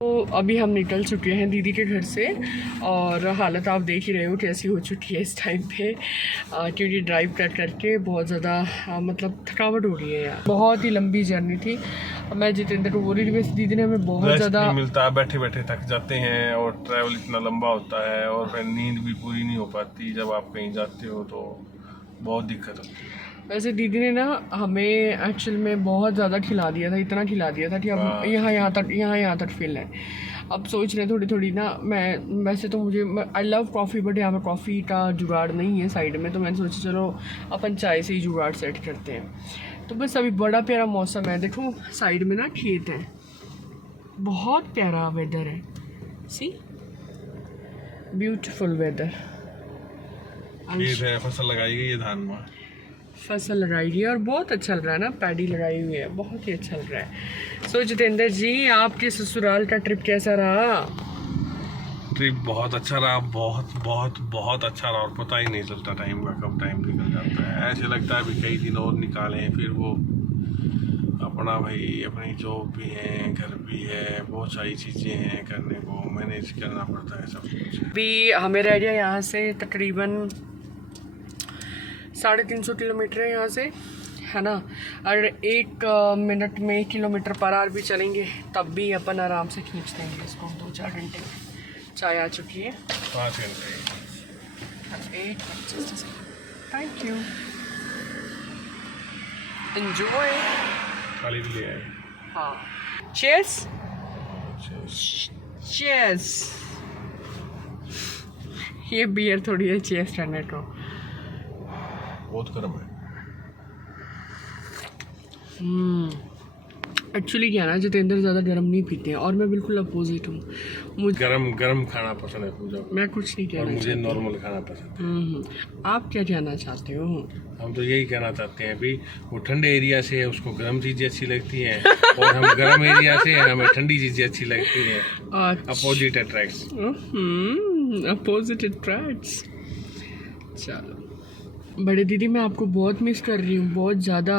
तो अभी हम निकल चुके हैं दीदी के घर से और हालत आप देख ही रहे हो कैसी हो चुकी है इस टाइम पे क्योंकि ड्राइव कर करके बहुत ज़्यादा मतलब थकावट हो रही है यार। बहुत ही लंबी जर्नी थी। मैं जितेंद्र को बोल रही थी, दीदी ने हमें बहुत ज़्यादा मिलता, बैठे बैठे थक जाते हैं और ट्रैवल इतना लंबा होता है और फिर नींद भी पूरी नहीं हो पाती। जब आप कहीं जाते हो तो बहुत दिक्कत होती है। वैसे दीदी ने ना हमें एक्चुअल में बहुत ज़्यादा खिला दिया था, इतना खिला दिया था कि अब यहाँ तक फेल है। अब सोच रहे थोड़ी थोड़ी ना, मैं वैसे तो मुझे आई लव कॉफ़ी बट यहाँ पर कॉफ़ी का जुगाड़ नहीं है साइड में, तो मैंने सोचा चलो अपन चाय से ही जुगाड़ सेट करते हैं। तो बस अभी बड़ा प्यारा मौसम है, देखो साइड में ना खेत है, बहुत प्यारा वेदर है, सी ब्यूटीफुल वेदर। खेत है, फसल लगाई गई है, धान में फसल लगाई गई है और बहुत अच्छा लग रहा है ना, पैडी लगाई हुई है, बहुत ही अच्छा लग रहा है। सो जितेंद्र जी, आपके ससुराल का ट्रिप कैसा रहा? ट्रिप बहुत अच्छा रहा, बहुत बहुत बहुत अच्छा रहा और पता ही नहीं चलता टाइम का, कब टाइम निकल जाता है। ऐसे लगता है अभी कई दिन और निकालें, फिर वो अपना भाई अपनी जॉब भी है, घर भी है, बहुत सारी चीज़ें हैं करने को, मैनेज करना पड़ता है सब कुछ। अभी हमें रह गया यहाँ से तकरीबन 350 किलोमीटर है यहाँ से, है ना। और 1 मिनट में 1 किलोमीटर पर आवर भी चलेंगे तब भी अपन आराम से खींच देंगे इसको 2-4 घंटे में। चाय आ चुकी है, 5 घंटे। 8:25। Thank you, enjoy. खाली ले आए। हाँ, चीयर्स चीयर्स। ये बियर थोड़ी है, चीयर्स करने को। बहुत गर्म है। एक्चुअली क्या है ना, जितेंद्र ज़्यादा गर्म नहीं पीते हैं और मैं बिल्कुल अपोजिट हूँ। मुझे गरम खाना पसंद है पूजा को। मैं कुछ नहीं और कहना मुझे नॉर्मल खाना पसंद है। आप क्या कहना चाहते हो? हम तो यही कहना चाहते हैं भी वो ठंडे एरिया से है, उसको गर्म चीज़ें अच्छी लगती हैं और हम गर्म एरिया से हैं, हमें ठंडी चीज़ें अच्छी लगती हैं। Opposite attracts. Opposite attracts. चलो बड़े दीदी, मैं आपको बहुत मिस कर रही हूँ, बहुत ज़्यादा।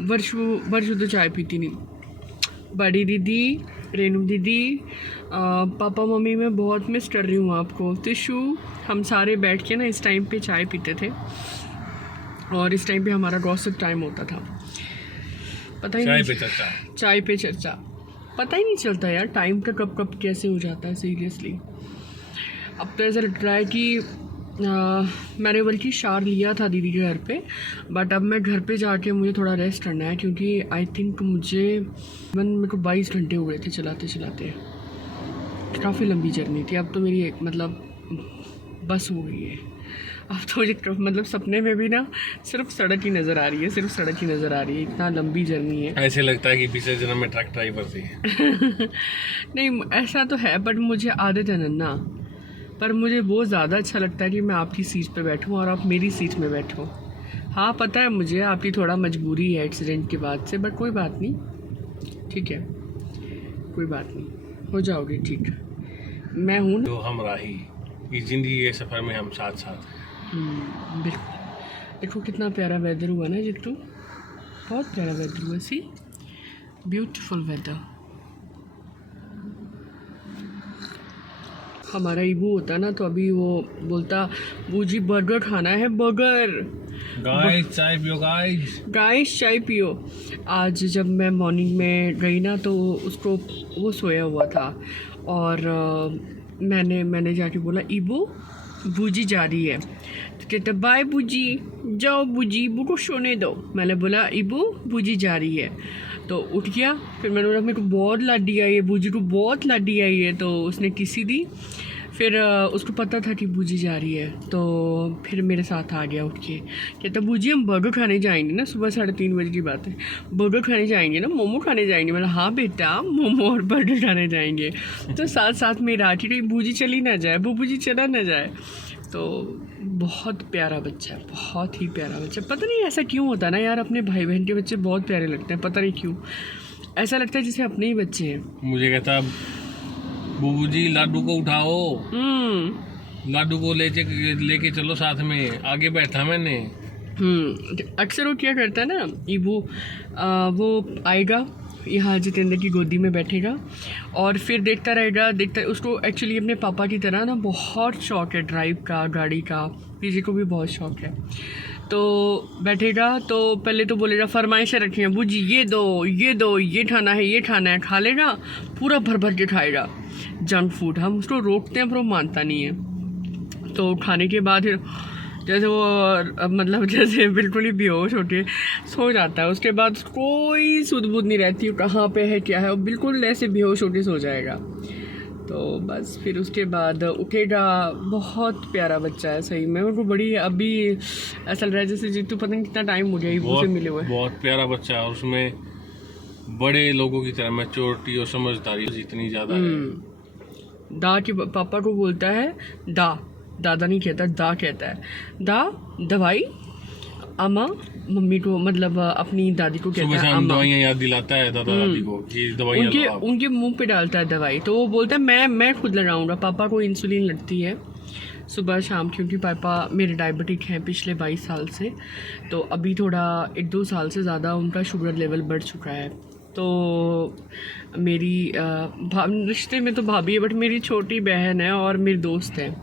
वर्षों तो चाय पीती नहीं। बड़ी दीदी, रेनू दीदी, पापा मम्मी, मैं बहुत मिस कर रही हूँ आपको। तिशु, हम सारे बैठ के ना इस टाइम पे चाय पीते थे और इस टाइम पे हमारा गॉसिप टाइम होता था। पता ही चाय नहीं, चाय पे चर्चा, पता ही नहीं चलता यार टाइम का कब कैसे हो जाता है सीरियसली। अब तो ऐसा लग रहा है कि मैंने बल्कि शार लिया था दीदी के घर पे, बट अब मैं घर पे जाके मुझे थोड़ा रेस्ट करना है क्योंकि आई थिंक मेरे को 22 घंटे हो गए थे चलाते चलाते। काफ़ी लंबी जर्नी थी। अब तो मेरी एक मतलब बस हो गई है। अब तो मुझे मतलब सपने में भी ना सिर्फ सड़क ही नज़र आ रही है, सिर्फ सड़क ही नज़र आ रही है, इतना लंबी जर्नी है। ऐसे लगता है कि पिछले जन्म में ट्रक ड्राइवर थी। नहीं ऐसा तो है, बट मुझे आदत है ना। पर मुझे बहुत ज़्यादा अच्छा लगता है कि मैं आपकी सीट पे बैठूं और आप मेरी सीट में बैठो। हाँ पता है मुझे आपकी थोड़ा मजबूरी है एक्सीडेंट के बाद से, बट कोई बात नहीं, ठीक है, कोई बात नहीं, हो जाओगे ठीक। मैं हूँ तो हम राही, इस जिंदगी के सफ़र में हम साथ साथ हैं। बिल्कुल। देखो कितना प्यारा वेदर हुआ ना जिट्टू, बहुत प्यारा वेदर हुआ। सी ब्यूटीफुल वेदर। हमारा ईबू होता ना तो अभी वो बोलता, बूजी बर्गर खाना है, बर्गर। गाइस चाय पियो, गाइस चाय पियो। आज जब मैं मॉर्निंग में गई ना तो उसको वो सोया हुआ था और मैंने जाके बोला, ईबू बूजी जा रही है, तो कहता बाय बूजी, जाओ बूजी, ईबू को सोने दो। मैंने बोला ईबू बूजी जा रही है, तो उठ गया। फिर मैंने बोला मेरे को बहुत लाडी आई है, बूजी को बहुत लाडी आई है, तो उसने किसी दी। फिर उसको पता था कि बूजी जा रही है, तो फिर मेरे साथ आ गया उठ के। कहता बूजी हम बर्गर खाने जाएंगे ना, सुबह 3:30 बजे की बात है, बर्गर खाने जाएंगे ना, मोमो खाने जाएंगे। मैंने हाँ बेटा मोमो और बर्गर खाने जाएंगे। तो साथ साथ में राठी रही, बूजी चली ना जाए, बूजी चला ना जाए। तो बहुत प्यारा बच्चा है, बहुत ही प्यारा बच्चा। पता नहीं ऐसा क्यों होता है ना यार, अपने भाई बहन के बच्चे बहुत प्यारे लगते हैं, पता नहीं क्यों ऐसा लगता है जैसे अपने ही बच्चे हैं। मुझे कहता बूबू जी लाडू को उठाओ, लाडू को लेके चलो साथ में, आगे बैठा मैंने। अक्सर वो क्या करता है ना ईबू, वो आएगा यहाँ जितेंद्र की गोदी में बैठेगा और फिर देखता रहेगा। उसको एक्चुअली अपने पापा की तरह ना बहुत शौक है ड्राइव का, गाड़ी का। पीजे को भी बहुत शौक है। तो बैठेगा तो पहले तो बोलेगा फरमाइशें रखी हैं, बूजी ये दो, ये खाना है, ये खाना है। खा लेगा, पूरा भर भर के खाएगा जंक फूड। हम उसको रोकते हैं पर वो मानता नहीं है। तो खाने के बाद फिर जैसे वो मतलब जैसे बिल्कुल ही बेहोश होके सो जाता है। उसके बाद कोई सुध बुध नहीं रहती कहाँ पे है क्या है, वो बिल्कुल ऐसे बेहोश होके सो जाएगा। तो बस फिर उसके बाद उठेगा। बहुत प्यारा बच्चा है सही में। उनको बड़ी अभी ऐसा लग रहा है जैसे जीतू पता नहीं कितना टाइम हो गया इबू से मिले हुए। बहुत प्यारा बच्चा है और उसमें बड़े लोगों की तरह मैच्योरिटी और समझदारी जितनी ज़्यादा है। दा के पापा को बोलता है दा, दादा नहीं कहता, दा कहता है। दा दवाई, अम्मा मम्मी को मतलब अपनी दादी को कहता है अम्मा। दवाइयाँ याद दिलाता है दादा दादी को कि दवाइयाँ उनके मुंह पे डालता है दवाई। तो वो बोलता है मैं खुद लगाऊंगा। पापा को इंसुलिन लगती है सुबह शाम, क्योंकि पापा मेरे डायबिटिक हैं पिछले 22 साल से। तो अभी थोड़ा 1-2 साल से ज़्यादा उनका शुगर लेवल बढ़ चुका है। तो मेरी रिश्ते में तो भाभी है, बट मेरी छोटी बहन है और मेरी दोस्त है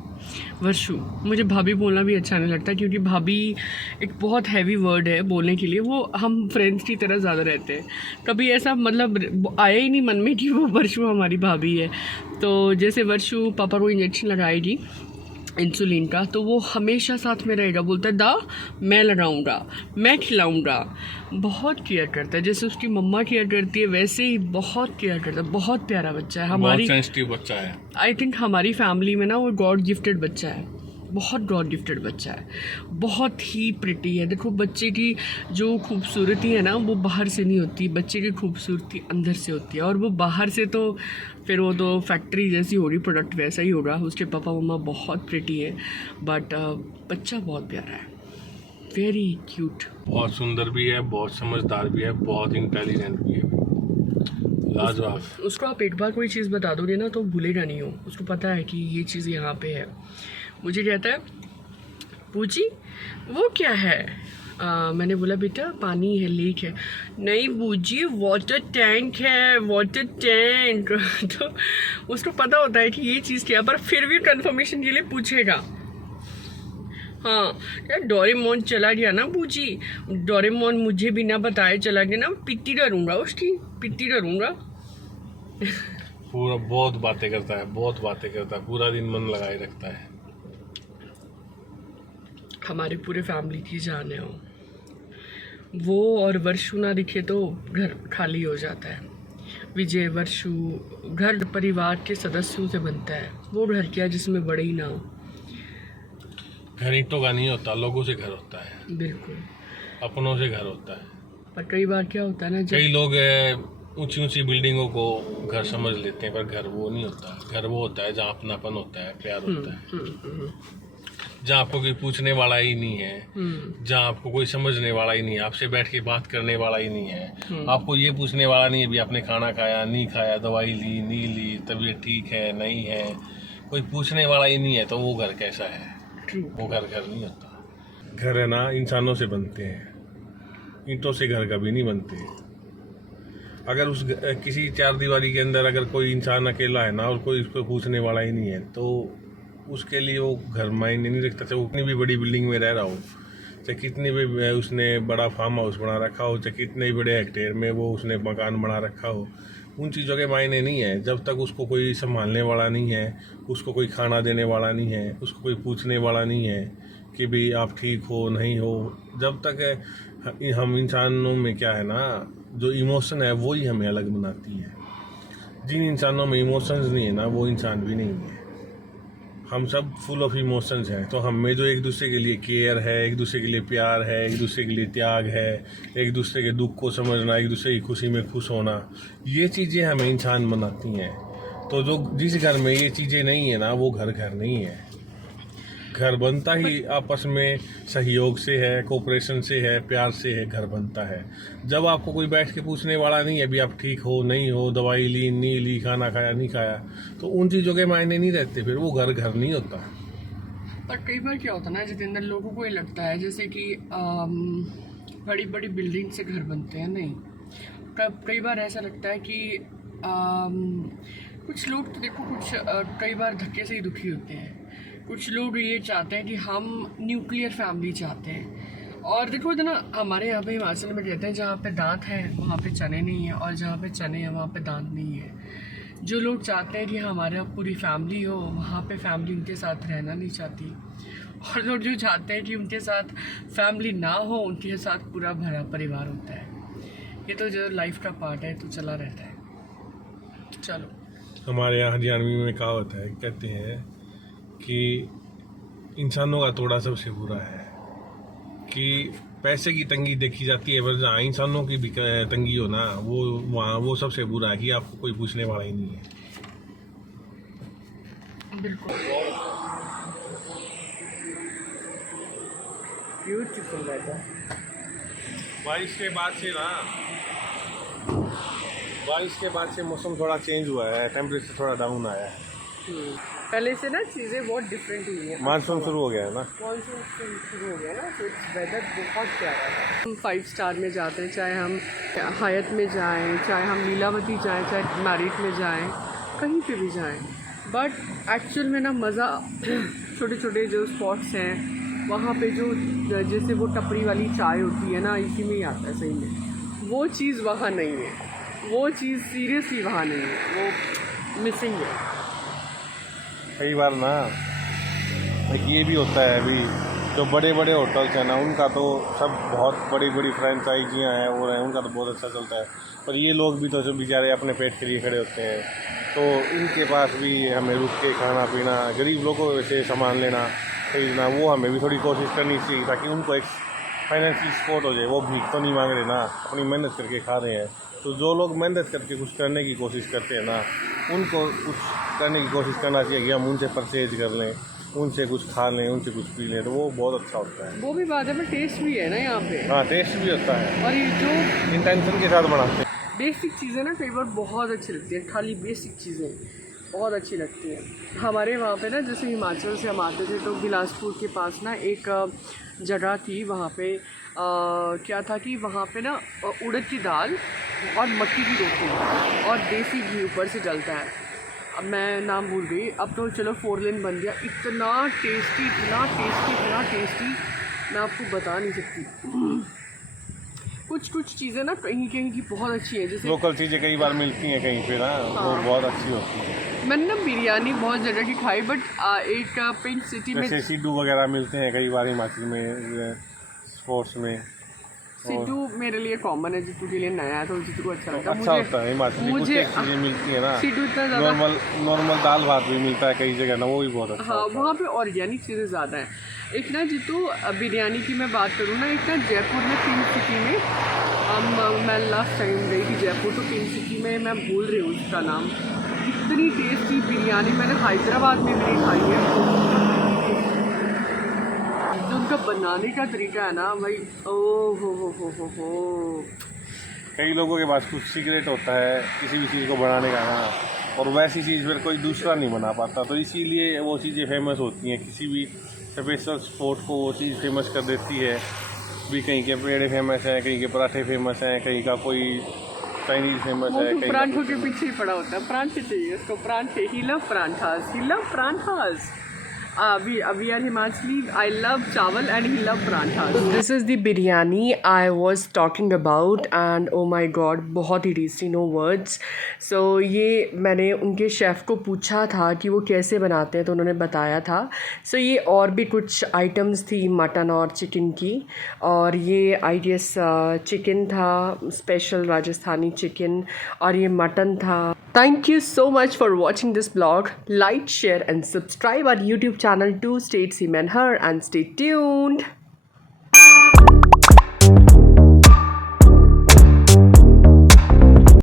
वर्षु। मुझे भाभी बोलना भी अच्छा नहीं लगता क्योंकि भाभी एक बहुत हैवी वर्ड है बोलने के लिए। वो हम फ्रेंड्स की तरह ज़्यादा रहते हैं। कभी ऐसा मतलब आया ही नहीं मन में कि वो वर्षु हमारी भाभी है। तो जैसे वर्षु पापा को इंजेक्शन लगाएगी इंसुलिन का, तो वो हमेशा साथ में रहेगा। बोलता है दा मैं लगाऊंगा, मैं खिलाऊंगा। बहुत केयर करता है, जैसे उसकी मम्मा केयर करती है वैसे ही बहुत केयर करता है। बहुत प्यारा बच्चा है। हमारी सेंसिटिव बच्चा है। आई थिंक हमारी फैमिली में ना वो गॉड गिफ्टेड बच्चा है। बहुत गॉड गिफ्टेड बच्चा है। बहुत ही प्रिटी है। देखो बच्चे की जो खूबसूरती है ना वो बाहर से नहीं होती, बच्चे की खूबसूरती अंदर से होती है। और वो बाहर से तो फिर वो तो फैक्ट्री जैसी हो रही, प्रोडक्ट वैसा ही होगा। उसके पापा मम्मा बहुत प्रिटी है, बट बच्चा बहुत प्यारा है, वेरी क्यूट। बहुत सुंदर भी है, बहुत समझदार भी है, बहुत इंटेलिजेंट भी है, लाजवाब। उसको आप एक बार कोई चीज़ बता दोगे ना तो भूलेगा नहीं हो। उसको पता है कि ये चीज़ यहाँ पे है। मुझे कहता है पूजी वो क्या है? मैंने बोला बेटा पानी है, लीक है। नहीं बूजी वाटर टैंक है, वाटर टैंक। तो उसको पता होता है कि ये चीज़ क्या है, पर फिर भी कंफर्मेशन के लिए पूछेगा। हाँ यार डोरेमोन चला गया ना बूजी, डोरेमोन मुझे बिना बताए चला गया ना, पिट्टी करूँगा उसकी, पिट्टी करूँगा। पूरा बहुत बातें करता है, बहुत बातें करता है, पूरा दिन मन लगाए रखता है। हमारे पूरे फैमिली की जान है वो। और वर्षु ना दिखे तो घर खाली हो जाता है। विजय वर्षु घर परिवार के सदस्यों से बनता है। वो घर क्या जिसमें बड़े ही ना हो। घर ईंटों का नहीं होता, लोगों से घर होता है। बिल्कुल, अपनों से घर होता है। पर कई बार क्या होता है ना, कई लोग ऊंची ऊंची बिल्डिंगों को घर समझ लेते हैं, पर घर वो नहीं होता। घर वो होता है जहाँ अपनापन होता है, प्यार होता है, जहाँ आपको कोई पूछने वाला ही नहीं है, जहाँ आपको कोई समझने वाला ही नहीं है, आपसे बैठ के बात करने वाला ही नहीं है, आपको ये पूछने वाला नहीं है भी आपने खाना खाया नहीं खाया, दवाई ली नहीं ली, तबीयत ठीक है नहीं है, कोई पूछने वाला ही नहीं है। तो वो घर कैसा है? वो घर घर नहीं होता। घर है ना इंसानों से बनते हैं, ईंटों से घर कभी नहीं बनते। अगर उस किसी चार दीवारी के अंदर अगर कोई इंसान अकेला है ना और कोई उसको पूछने वाला ही नहीं है, तो उसके लिए वो घर मायने नहीं रखता। चाहे वो कितनी भी बड़ी बिल्डिंग में रह रहा हो, चाहे कितनी भी उसने बड़ा फार्म हाउस बना रखा हो, चाहे कितने भी बड़े हेक्टेयर में वो उसने मकान बना रखा हो, उन चीज़ों के मायने नहीं है जब तक उसको कोई संभालने वाला नहीं है, उसको कोई खाना देने वाला नहीं है, उसको कोई पूछने वाला नहीं है कि भाई आप ठीक हो नहीं हो। जब तक हम इंसानों में क्या है ना, जो इमोशन है वो ही हमें अलग बनाती है। जिन इंसानों में इमोशंस नहीं है ना वो इंसान भी नहीं है। हम सब फुल ऑफ इमोशंस हैं। तो हम में जो एक दूसरे के लिए केयर है, एक दूसरे के लिए प्यार है, एक दूसरे के लिए त्याग है, एक दूसरे के दुख को समझना, एक दूसरे की खुशी में खुश होना, ये चीज़ें हमें इंसान बनाती हैं। तो जो जिस घर में ये चीज़ें नहीं है ना वो घर घर नहीं है। घर बनता ही आपस में सहयोग से है, कोऑपरेशन से है, प्यार से है, घर बनता है। जब आपको कोई बैठ के पूछने वाला नहीं है भी आप ठीक हो नहीं हो, दवाई ली नहीं ली, खाना खाया नहीं खाया, तो उन चीज़ों के मायने नहीं रहते, फिर वो घर घर नहीं होता। पर कई बार क्या होता है ना जितेंद्र, लोगों को ये लगता है जैसे कि बड़ी बड़ी बिल्डिंग से घर बनते हैं। नहीं, कई बार ऐसा लगता है कि कुछ लोग तो देखो कुछ कई बार धक्के से ही दुखी होते हैं। कुछ लोग ये चाहते हैं कि हम न्यूक्लियर फैमिली चाहते हैं। और देखो इतना हमारे यहाँ पे हिमाचल में कहते हैं जहाँ पे दांत है वहाँ पे चने नहीं है, और जहाँ पे चने हैं वहाँ पे दांत नहीं है। जो लोग चाहते हैं कि हमारे यहाँ पूरी फैमिली हो, वहाँ पे फैमिली उनके साथ रहना नहीं चाहती। और लोग जो चाहते हैं कि उनके साथ फैमिली ना हो, उनके साथ पूरा भरा परिवार होता है। ये तो जो लाइफ का पार्ट है तो चला रहता है। चलो, हमारे यहाँ हरियाणवी में कहावत है, कहते हैं कि इंसानों का तोड़ा सबसे बुरा है, कि पैसे की तंगी देखी जाती है, पर जहाँ इंसानों की भी तंगी हो ना, वो वहाँ वो सबसे बुरा है कि आपको कोई पूछने वाला ही नहीं है। बिल्कुल ब्यूटीफुल वेदर। बारिश के बाद से मौसम थोड़ा चेंज हुआ है, टेम्परेचर थोड़ा डाउन आया है। पहले से ना चीज़ें बहुत डिफरेंट हुई हैं। मानसून शुरू हो गया है ना, मानसून शुरू हो गया ना, तो वेदर बहुत प्यारा है। हम 5 स्टार में जाते हैं, चाहे हम हयात में जाएं, चाहे हम लीलावती जाएं, चाहे मैरिट में जाएं, कहीं पे भी जाएं, बट एक्चुअल में ना मज़ा छोटे छोटे जो स्पॉट्स हैं वहाँ पे जो जैसे वो टपरी वाली चाय होती है ना, इसी में ही आता है सही में। वो चीज़ वहाँ नहीं है, वो चीज़ सीरियसली वहाँ नहीं है, वो मिसिंग है। कई बार ना एक ये भी होता है, अभी जो बड़े बड़े होटल्स हैं ना, उनका तो सब बहुत बड़ी बड़ी फ्रेंचाइजियाँ हैं और हैं, उनका तो बहुत अच्छा चलता है। पर ये लोग भी तो जो बेचारे अपने पेट के लिए खड़े होते हैं, तो इनके पास भी हमें रुक के खाना पीना, गरीब लोगों से सामान लेना खरीदना, वो हमें भी थोड़ी कोशिश करनी चाहिए, ताकि उनको एक फाइनेंशियल सपोर्ट हो जाए। वो भीख तो नहीं मांग रहे ना, अपनी मेहनत करके खा रहे हैं। तो जो लोग मेहनत करके कुछ करने की कोशिश करते हैं ना, उनको कुछ करने की कोशिश करना चाहिए कि हम उनसे परचेज कर लें, उनसे कुछ खा लें, उनसे कुछ पी लें, तो वो बहुत अच्छा होता है। वो भी बात है, पर टेस्ट भी है ना यहाँ पे। हाँ, टेस्ट भी होता है, और ये जो इंटेंशन के साथ बनाते हैं। बेसिक चीज़ें ना कई बार बहुत अच्छी लगती हैं, खाली बेसिक चीज़ें बहुत अच्छी लगती हैं। हमारे वहाँ पे ना जैसे हिमाचल से हम आते थे तो बिलासपुर के पास ना एक जगह थी, वहाँ पे क्या था कि वहाँ पे ना उड़द की दाल और मक्की की रोटी और देसी घी ऊपर से डलता है। अब मैं नाम भूल गई, अब तो चलो 4 लेन बन गया। इतना टेस्टी, इतना टेस्टी, इतना टेस्टी, मैं आपको बता नहीं सकती। कुछ चीज़ें ना कहीं कहीं की बहुत अच्छी है, जैसे लोकल चीज़ें कई बार मिलती हैं कहीं पे ना, वो बहुत अच्छी होती है। मैंने ना बिरयानी बहुत जगह की खाई, बट एक पिंक सिटी में जैसे सिड्डू वगैरह मिलते हैं कई बार हिमाचल में, स्पोर्ट्स में। सिड्डू मेरे लिए कॉमन है, जितू के लिए नया है तो जितू को अच्छा लगता है। अच्छा होता है हिमाचल में, कुछ एक चीज़ें मिलती है ना, सिड्डू इतना ज़्यादा नॉर्मल दाल भात भी मिलता है कई जगह ना, वो भी बहुत अच्छा हाँ, होता है। वहाँ पे ऑर्गेनिक चीज़ें ज़्यादा हैं। एक ना जितू बिरयानी की मैं बात करूँ ना, एक ना जयपुर में पिंक सिटी में मैं लास्ट टाइम गई थी जयपुर, तो पिंक सिटी में मैं भूल रही हूँ उसका नाम। इतनी टेस्टी बिरयानी मैंने हैदराबाद में भी नहीं खाई है। जो उनका बनाने का तरीका है ना भाई, ओ हो। कई लोगों के पास कुछ सीक्रेट होता है किसी भी चीज़ को बनाने का ना, और वैसी चीज़ फिर कोई दूसरा नहीं बना पाता, तो इसीलिए वो चीज़ें फेमस होती हैं। किसी भी स्पेशल स्पॉट को वो चीज़ फेमस कर देती है। भी कहीं के पेड़े फेमस हैं, कहीं के पराठे फेमस हैं, कहीं का कोई चाइनीज फेमस है, कहीं परांठों के पीछे ही पड़ा होता है। परांठे चाहिए उसको, परांठे। ही love परांठास। We are Himachali. I love chawal and he love paranthas. So this is the biryani I was talking about, and oh my god, बहुत ही tasty, no words. So ये मैंने उनके शेफ़ को पूछा था कि वो कैसे बनाते हैं, तो उन्होंने बताया था। So ये और भी कुछ आइटम्स थी मटन और चिकन की, और ये आई गेस चिकन था, स्पेशल राजस्थानी चिकन, और ये मटन था। Thank you so much for watching this vlog. Like, share and subscribe our YouTube channel to stay Seam and Her, and stay tuned.